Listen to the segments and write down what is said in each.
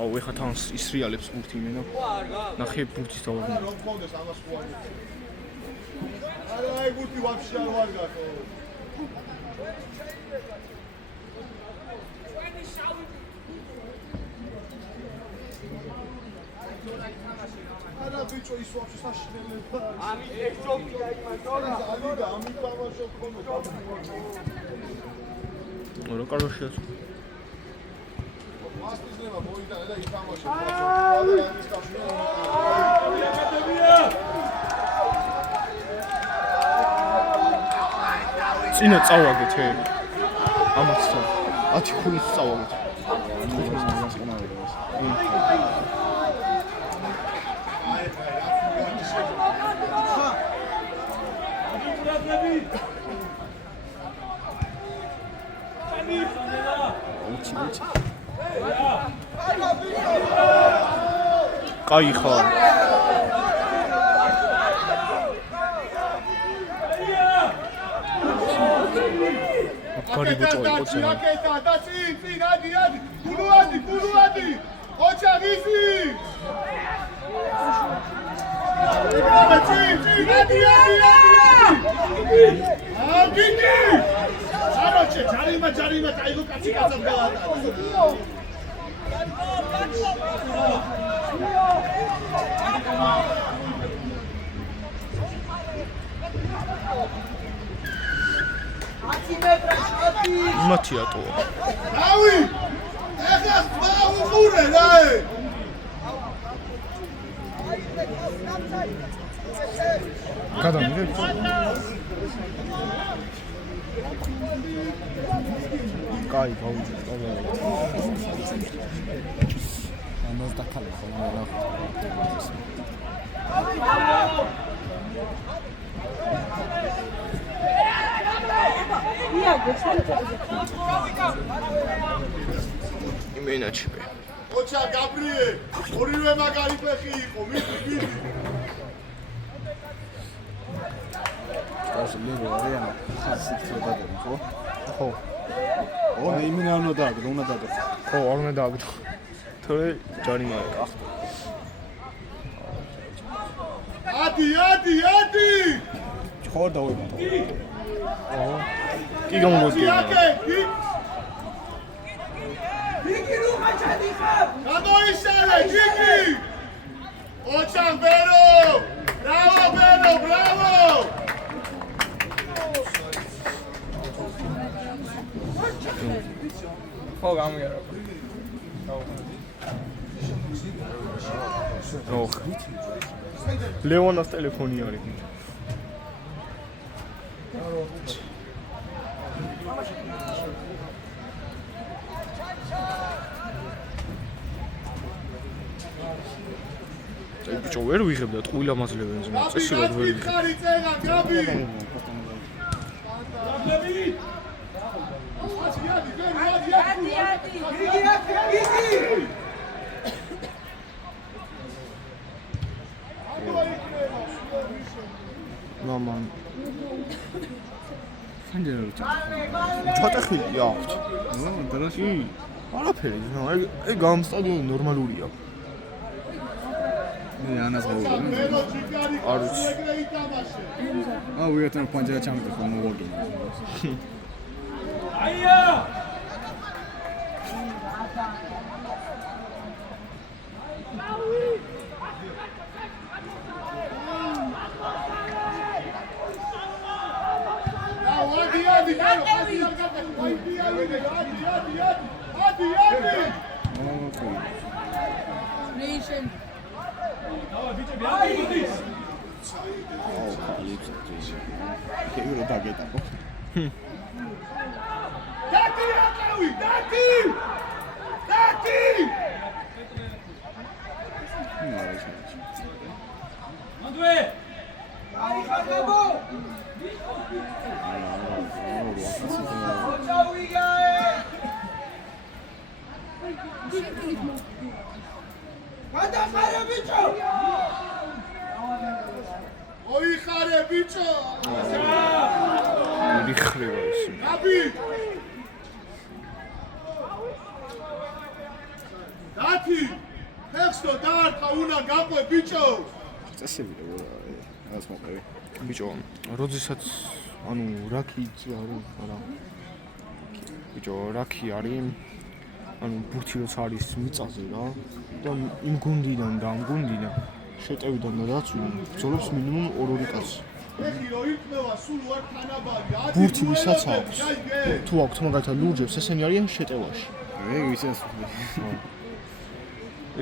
აუ ეხა თან ისრიალებს ბურთი იმენა ნახე ბურთის დავაბნა აი ბურთი ვაფშე არ ვარ გახო არა ბიჭო ის ვაფშე საშინელება ამის ეს ჯოკია იმათორა ალიდა ამით თამაშობ ხოლმე რა კაროშია მასტიზნება მოიტანა და ითამაშა. წინა წავაგეთ ამას 10 ხულის წავაგეთ. კაი ხარ კარი ბოჭო იყო ძა და წინ ადი გულუადი ოჩა გიზი იგრამა წინ ადი აგიგი აროჩე ჯარიმა კაიგო კაცი კაცად გაატარა მათია ტო ავი ეხლა ვაუყურე რაე გადამიდე კაი გაუჭი ამას დაკალე ხოლმე რა იმენაჩები ოჩა გაბრიე ორივე მაგარი ფეხი იყო მიდი ასლები არიან ხასით წოდადები ხო? ხო იმენა უნდა დააგდო ხო არ უნდა დააგდო თორე ჯარიმა იყო ადი ხო დავიბატო კი გამოვიდგინე გიგი ნუ ხაჩადი ხარ გამოიშალე გიგი ოჩან ბერო ბრავო ხო გამიარა ოხ ლეონას ტელეფონი არის ბიჭო ვერ ვიღებდა ტყუილა მაძლევენ ზმა წესილად ვერ ვიღებ ხარი წერა გაბი მამა ხანჯერა ჩატა ხილი აქვს ნუ დარაში არაფერი აი გამ სტადიონი ნორმალურია მე ანას გავუგებდი არ ვიცი ვიღათან პანჯერა ჩამიტე ხომ მოვაგინე აია Nation. Che dageta. Dati! ოიხარე ბიჭო მიხრება ის გაბი დათი ტექსტო დაარტყა უნდა გაყვე ბიჭო წესები როგორ არის მოყევი ბიჭო როდესაც ანუ რაკი არის არა ბიჭო რაკი არის ანუ ბურთი როცა არის მიწაზე რა და იმ გუნდიდან და ამ გუნდიდან შეტევიდან რაც ბრძოლობს მინიმუმ 2 კაცი ეხი რო იქნება სულ ვარ თანაბარი ბურთი ვისაც აქვს თუ აქვს მაგალითად ლურჯებს ესენი არიან შეტევაში მე ვიცი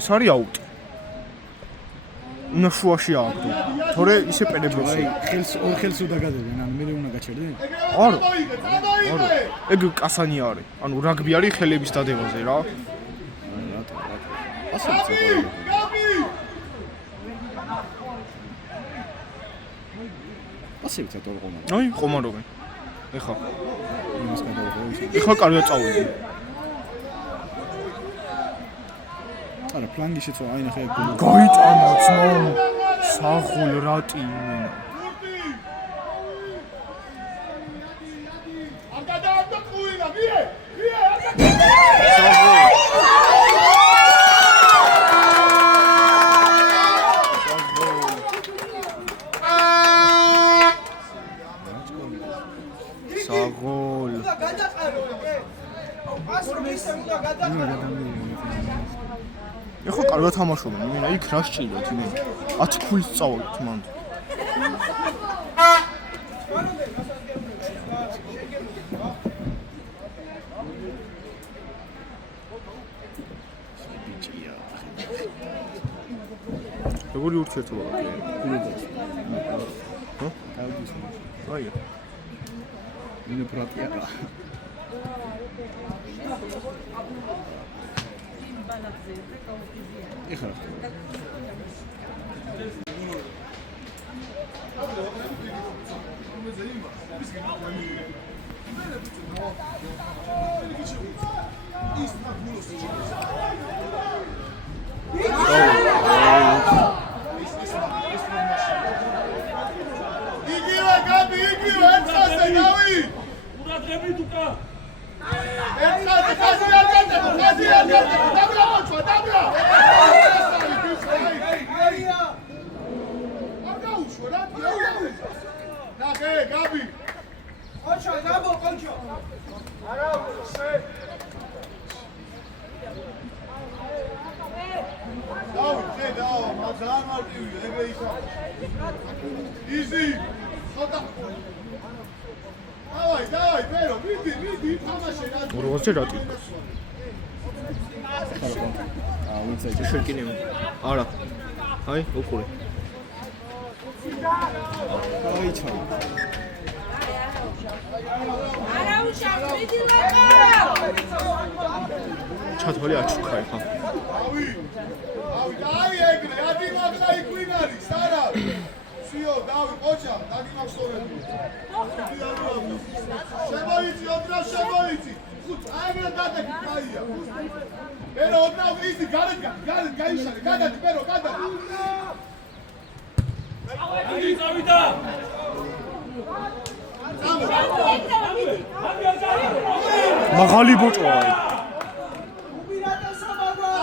ეს არის აუტი უნდა შუაში ააგდო თორე ისე პენებროს ხელს უნდა გადავენ ანუ მე უნდა გაჩერდე არა ეგ კასანი არის ანუ რაგბი არის ხელების დადებაზე რა ასე გაბი ასე ვიცი თორე ყომა აი ყომარობენ ეხა იმას გადავიღო ეხა კარგად წავიდი არა ფლანგი შეცვა აი ნახე გაიტანა ძმაო საღოლ რატი იმენა არ გადაავდა ყუინა ვიე საღოლ ეხლა კარგად თამაშობენ იმენა იქ რა სჭირდათ იმენა 10 ქულით წავიდეთ მან როგორი ურთიერთობა გაქვს აი მინე ბრატია ეხლა იგივე გაბი იგივე ერთასე გავი ურადრები თუკა ერთასე ხაზი არ გატეხო დაბლა მოჩვა დაბლა არ გაუშვა რა ნახე გაბი ყოჩა დაბო ყოჩა არა შე დავა ძალიან მარტივია ეგრე იქა იზი ხოდა დავაი პერო მიდი თამაშე რა როზე რატი ვიცი შეკინე არა აი უყურე აი ჩა არა უშავ მიდი ლაკა ჩათვალი აჩუქა ეხა აი ეგრე ადი მაგლა იკვინარი სარა სიო დავი ყოჩა დადი მაგსტორები შემოიცი ოდრა შემოიცი ხუთ აიგრე დადები კაია პერო ოდრა ვიზი გარეთ გაიშალე გადადი პერო გადადი ადი წავიდა მაღალი ბოჭოა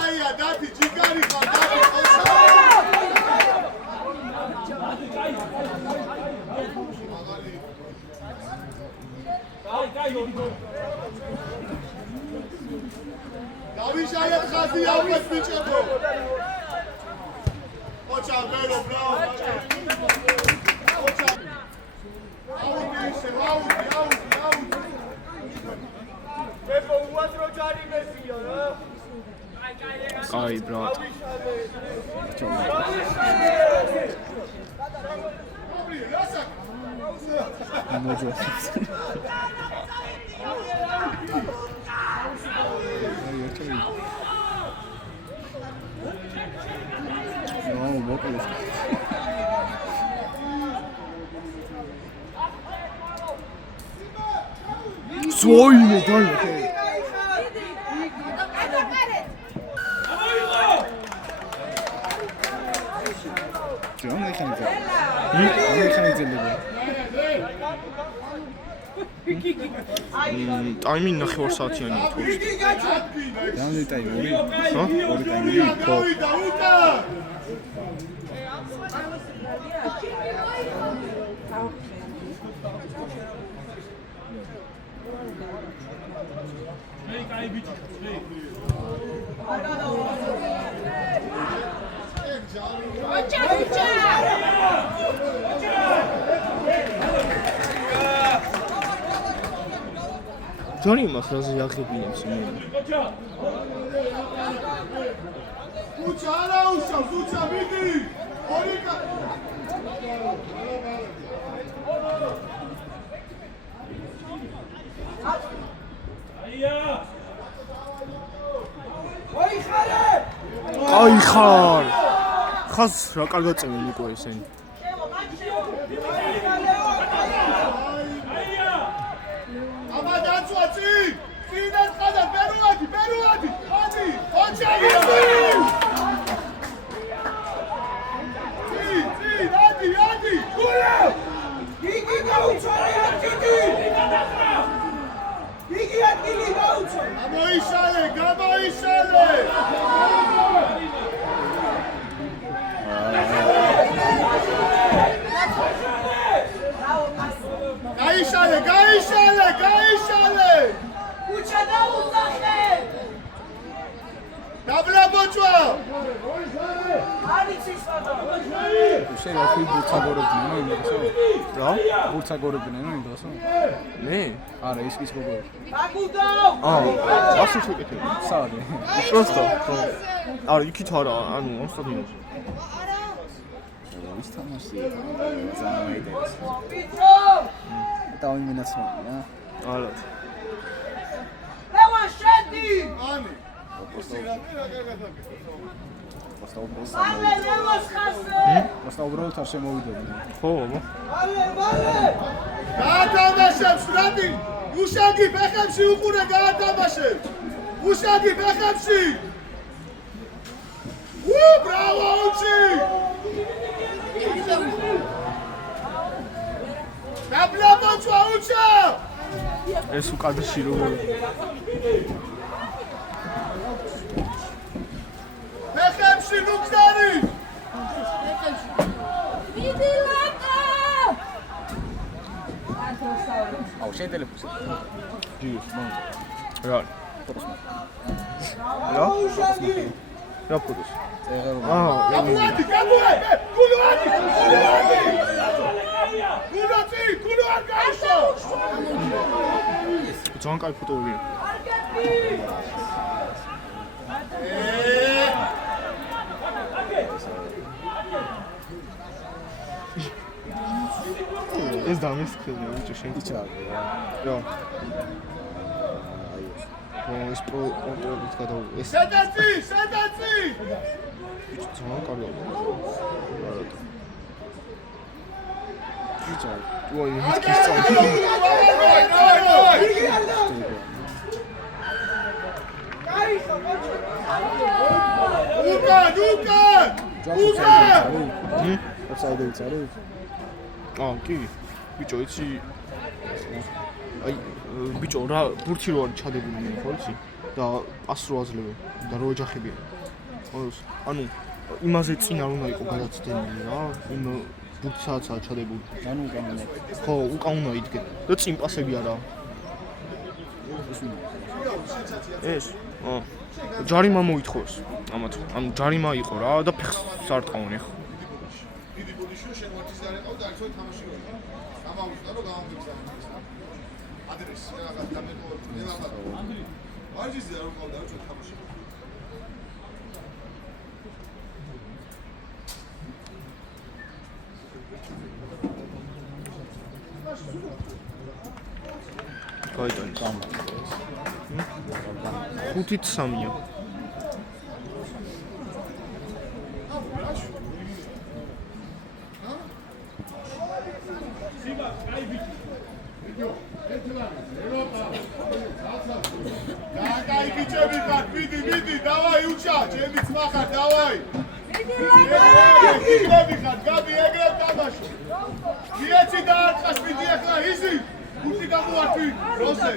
აია დადი ჯიგარი ხარ დადი ყოჩა დავიშალეთ ხაზი აყვეთ ბიჭებო ყოჩა პერო ბრავო ყოჩა აუდი ისე აუდი პეპო უაზრო ჯარი მესია რა კაი ბრატ მოძო მოკლეს. ზოინე დაიხე. ჯონ ეხანძა. ეხანძა. ტაიმი 9 საათიანი თორს. რამდენი ტაიმი? ორი? ხო? ორი ტაიმი. გავიდა უკა ჯონი მახრაზე აღებიან სიმონ. უჩა არა უშავს უჩა მიდი ორი კაი ხარ. ხას რა კარგად წევენ იყო ესენი. აბა დაწვაცი წინას ხადა ბერუადი ადი ოჩარი ადი გულა იგი გაუჩარე ადგილი იგი ადგილი გაუჩარე გამოიშალე გაიშალე Kucha dauzახე დაბლაბოჭვა არის ის ფატო შეიძლება თქვი ბურთაგორებდნენ იმდასო? რა? ბურთაგორებდნენ იმდასო? მე? არა, ის გოგო. აგუდო ასე შეკეთე. საადე. просто ხო. არა, იქით არა, ანუ ამ სტადიონში. ის თამაში ძალიან მაინტერესებს. პიტრო დავიმინაცმია. არა. ლევან შედი ანი ალე ლევას ხასე просто უბრალოდ არ შემოვიდნენ. ხო, აბა. გაათამაშებს რადი უშაგი ფეხებში უყურე გაათამაშებს უშაგი ფეხებში ბრავო უჩი დაბლაბოჭვა უჩა ეს უკადრში რო ფეხებში ნუგზარი მიდი ლაკა აუ შენ ტელეფონს. ჯიოს მან. რა? რა? რა ფოტოს? წერა გამოადი გულო არ გაიშო ძალიან კაი ფოტოები. ეს დამესქრია ბიჭო შენ. იჩავე. რა? ეს პროექტით გადაუ ეს სადაცი ბიჭო ძალიან კარგია. იჩავე. ვაი, ის კისწავი. ოფსაიდი იცარი? კი. ბიჭო, იცი აი ბიჭო რა ბურთი რო არის ჩადებული ხო იცი? და პას რო აძლევენ და რო ეჯახებიან. ანუ იმაზე წინ არ უნდა იყო გადაცდენილი რა. იმ ბურთსაც ჩადებული. ანუ უკანონო. ხო, უკან უნდა იდგენ. და წინ პასები არა. ეს ჯარიმა მოითხოვეს. ამათ. ანუ ჯარიმა იყო რა და ფეხს არ ტყავენ ხო. დიდი ბოდიშო შენ ვართვის არ ეყავ და არ ცოტა თამაში რო. გამავიდა რომ გამომიგზავნა. ადრესი რაღაც დამეყო ნელა. ვაჯიზი არ უყავდა რომ ცოტა თამაში. გაიტანი. 5-3-ია. მახარ, დავაი. Gabi, ეგრე თამაში. მიეცი და არწას მიდი ახლა იზი. გუთი გამოართვი როზე.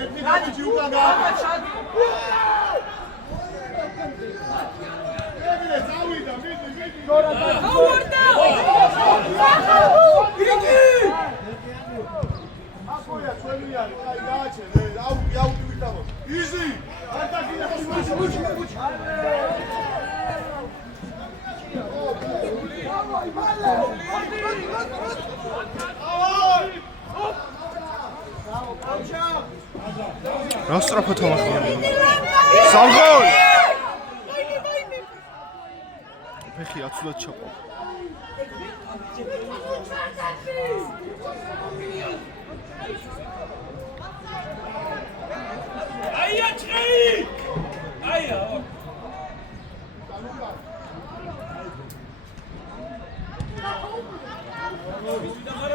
ერთი გამიჯი უკან გააკეთა. ეგრე წავიდა, მიდი. გავარდა! აკოია ჩვენი არის, აი გააჩენე, აუდი ვითამო. იზი! არ დაგიდა გუჩი. რა სწრაფად თამაშია. სამგოლ! ფეხი აცუდად ჩაყო. აია ჭრეი! აია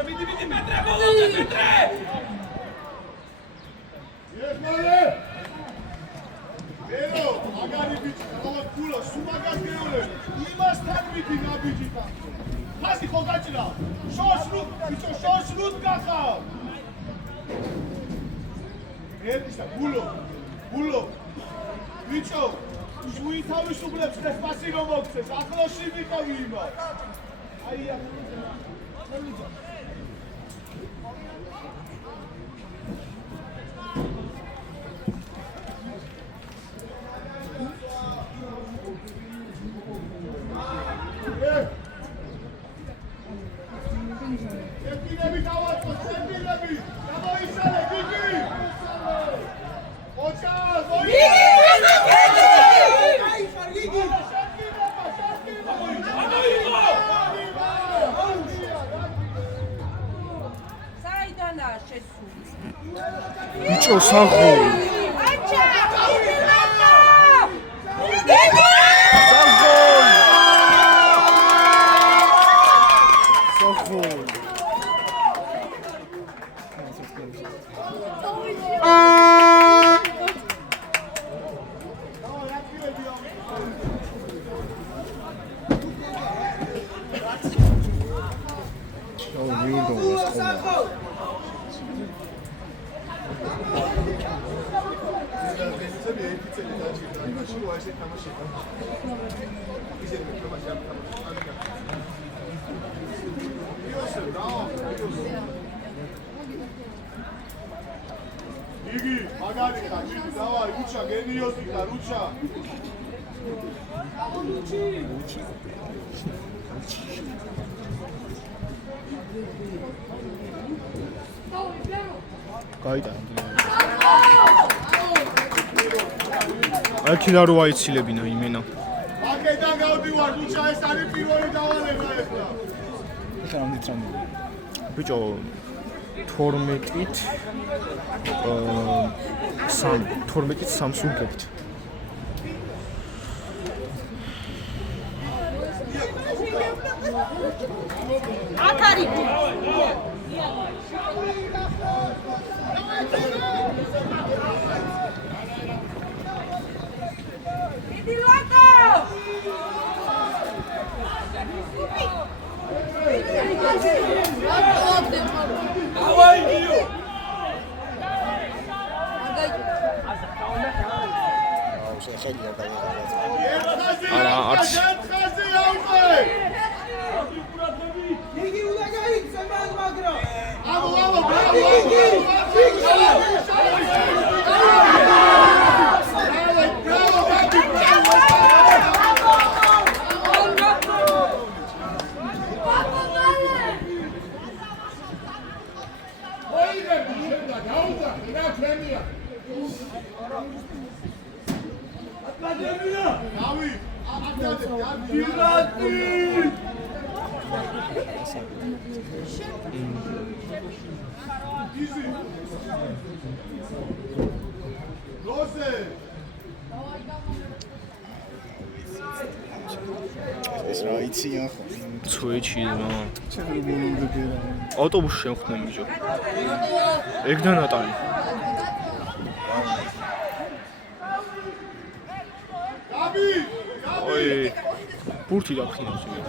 მიდი მეტრე ბოლომდე მეტრე! ერო, მაგარი ბიჭი, ყოველ ფულო, სუმაგას გეულებ. იმასთან მიდი ნაბიჯითა. ხაზი ხო გაჭრა? შორს რუდ გახავ. ერთისა, ბულო. ბიჭო, შუი თავისუფლებს და სპასი რომ მოგცეს. ახლოში ვიყავი იმას. აი Septilemi davatlı, septilemi! Yamayışane, Gigi! Oçaz, oyun! საიდანაა შესული? ბიჭო სამგოლ! აჩა! სამგოლ! Gigi, magari ხარ, მიდი, დავაი, უჩა, გენიოზი ხარ, უჩა. გაიტანა. აქ რა აიცილებინა იმენა. აქედან გავდივარ, უჩა, ეს არის პირველი დავალება ახლა. ეხლა რამდენი ბიჭო 12-ით 12-ით 3 ვუგებთ. აქ არის. მიდი ლაკო! ავაი გიო! არა, არც. ხაზი აუყე! იგი უნდა გაიქცე მაგ მაგრამ. ამო, ეს რა იციან ხო? ცუეჩი რა. ჩემი ბოლომდე გერა. ავტობუსში შემხდნენ ბიჭო. ეგ და ნატანი. აი ბურთი დაფრინავს იგი.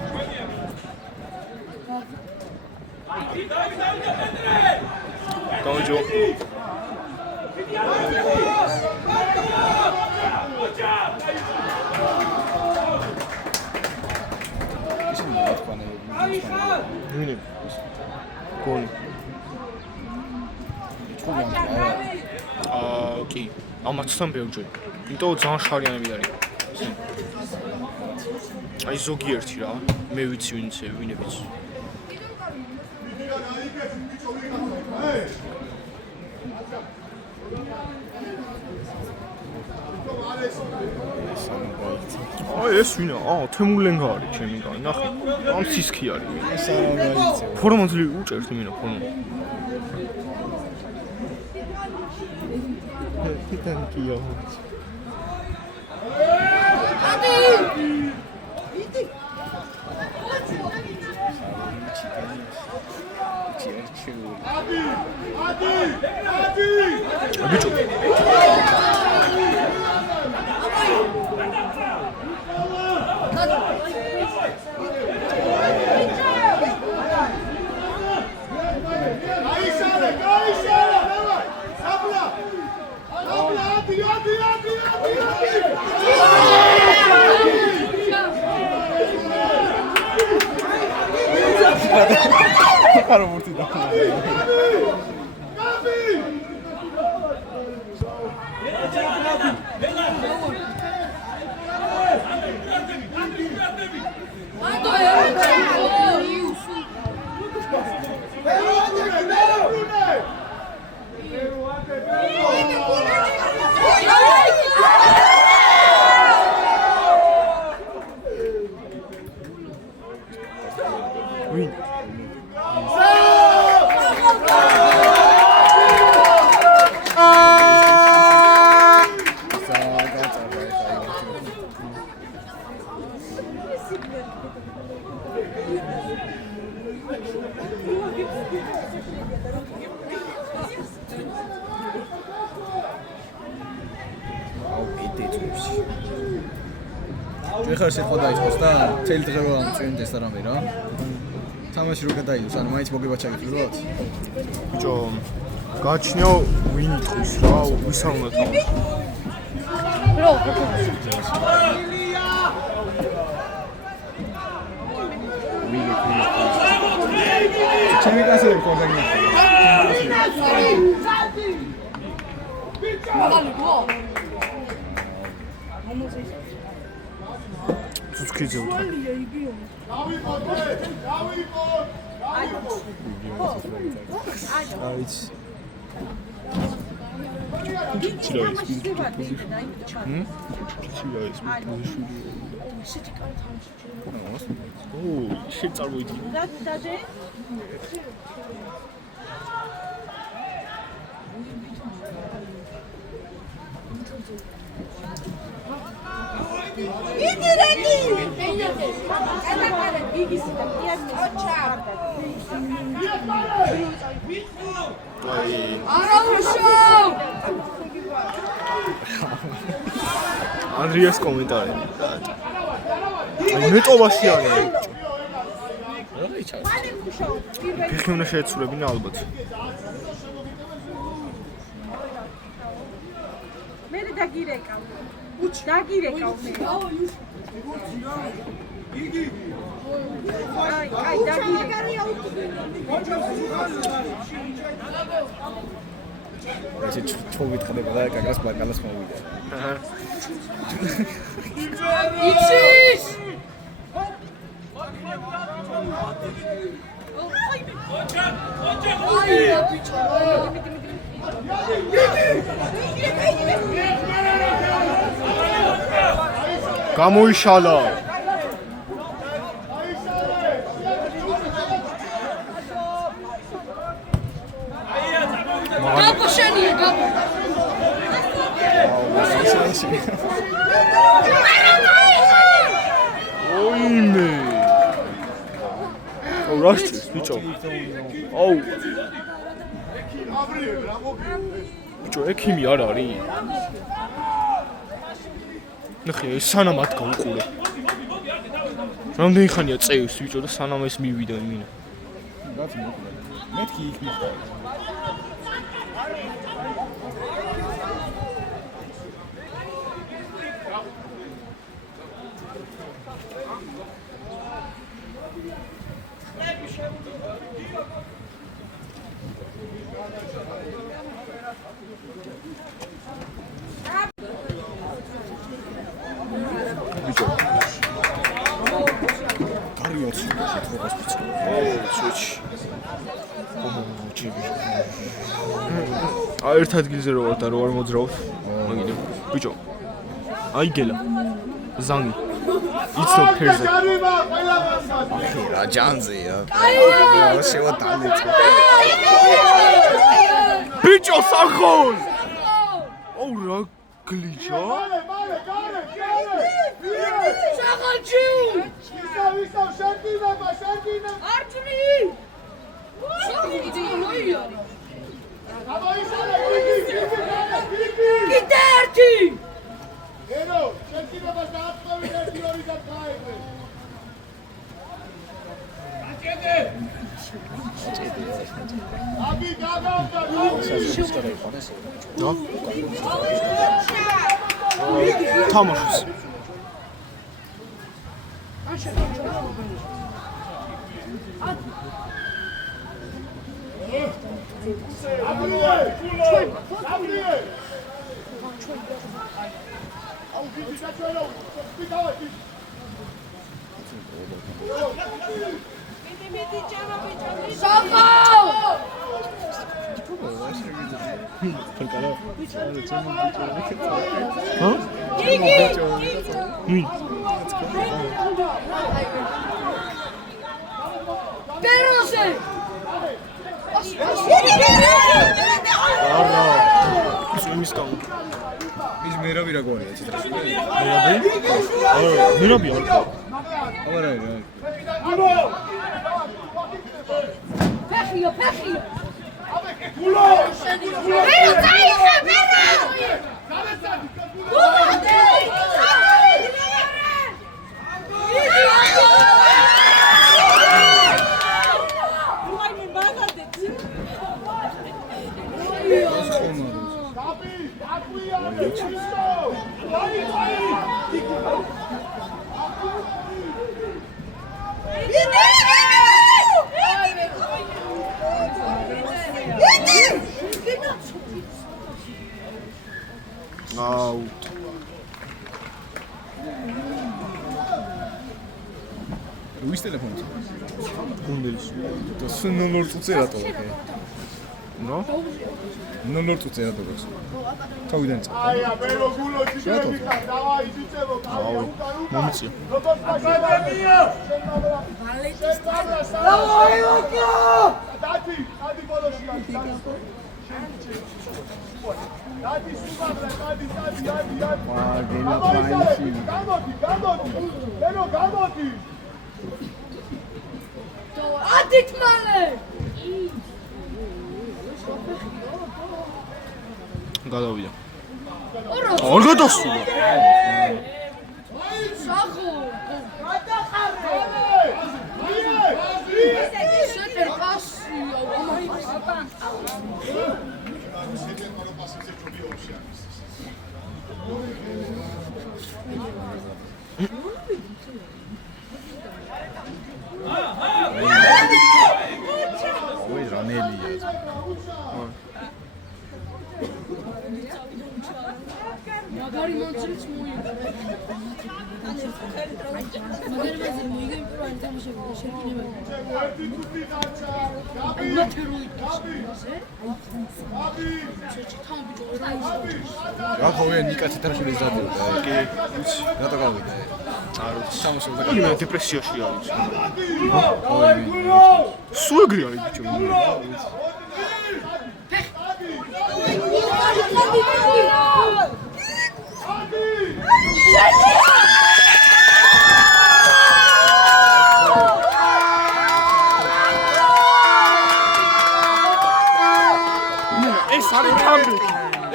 გაუჯო. ვინი? გოლი. კი. ამაცთან ბევრჯერ. იმიტომ ძალიან შარიანები არის. აი ზოგიერთი რა. მე ვიცი ვინებიც. აი ეს ვინა? თემურლენგა არის ჩემი განი. ნახე. ამ სისქი არის. ფორმა ძლიერი უჭერს იმენა ფორმა. Thank არ მორთი და ეხლა შეხვა დაიწყოს და თელი დღევა წვიმდეს და რამე რა. თამაში რო გადაიდოს, ანუ მაინც მოგება ჩაგიჭიროთ. ბიჭო, გაჩნიო ვინ იტყვის რა, ვისა უნდა თამაში. რო ჩემი კლასელი კონტაქტი. მაგალი გო ცუცქიძე უთხრა. აიც. ჩირავის შეწარვოიდი. Иди, Рени! Это кара, иди сюда. Я არაუშავ ანდრიას კომენტარი. მეტოვაში არის. ფეხი უნდა შეეცურებინა ალბათ. მე დაგირეკავ. დაგირეკავ მე. აი, დაგირეკავ. ესე ჩოვით ხდება და კაკას ბაკალას მოვიდა. იცის აი ბიჭო გამოიშალა. გაბოშენია გაბო ოიმე. აუ რაშტის ბიჭო. აუ. ბიჭო ექიმი არ არის. ნახე, სანამ ათქა უყურე. რამდენი ხანია წევის ბიჭო და სანამ ეს მივიდა მინა. რაც მოკლედ. მეთქი იქ მოხდა. ბიჭო. კარიოც შეთხოვას ბიჭო. ცუჩი. ჩიბი. ერთ ადგილზე რო ვარ და რო არ მოძრავთ. მაგინე. ბიჭო. აი გელა. ზანგი. იცო ფერზე. რა ჯანზეა. აია შევატანეთ. ბიჭო სახონ! აუ რა გლიჩა? საღაჩი! შენდინება არჯვნი! საღაჩი მოია! კიდე ერთი! ენო შენდინება დააწყვევი ერთი ორი და გაიგე აბი გაგავდა თამაშის. პეროსე! არა. იმის გამო. ის მერაბი რა გვარია ციტრას. მერაბი? არა, მერაბი არ ყავს. აბა რა. ფეხიო, ფეხიო! მერე დაიხე, მერე! აუტ. რუის ტელეფონი. გუნდელის. და სულ ნომერ წუწერა თო. ნო? ნომერ წუწერა თო. თავიდან წა. აია მე რო გულო ჩიგები ხარ დავაი ძიცებო აუ. მომიწია. როგორც აკადემია ბალეტის დავაი ოკა დადი ბოლოში დადი სუბაბლა დადი აა გელა ფაინში. გამოდი მენო გამოდი ადით მალე! გადავიდა. ორო! არ გადასულა. სახო! გადახარე შეტერ პასი, ой, ранელია. მაგარი მონცრიც მოიგო. მაგარი მასე მოიგო პირველ თამაშებში შეფინება. ერთი თუთი გაჩა გაბი რა ხოია ნიკა ცეთარაშვილის დადიოდა. კი. რატო გავიდა? არ ვიცი. სამოსულდა. იმე დეპრესიაში არის. ოი. სულ ეგრე არის ბიჭო.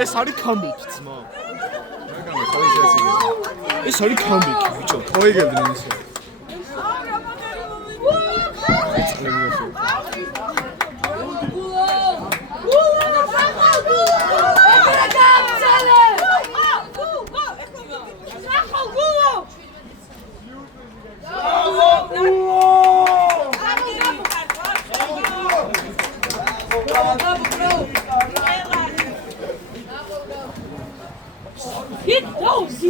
ეს არის კამბეკი ძმა. რა გამე ხალისიაცი. ეს არის კამბეკი ბიჭო. მოიგებდნენ ისე. Get those!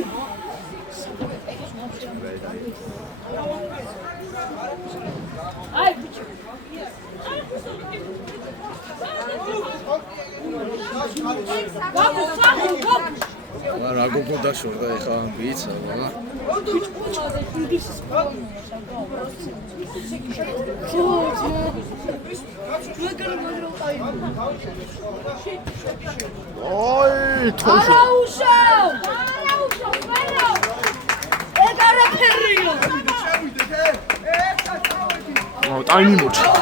Ay, რა გოგო დაშორდა ეხა ამ ბიცა, რა. აი, თოშო. ტაიმი მოჩა.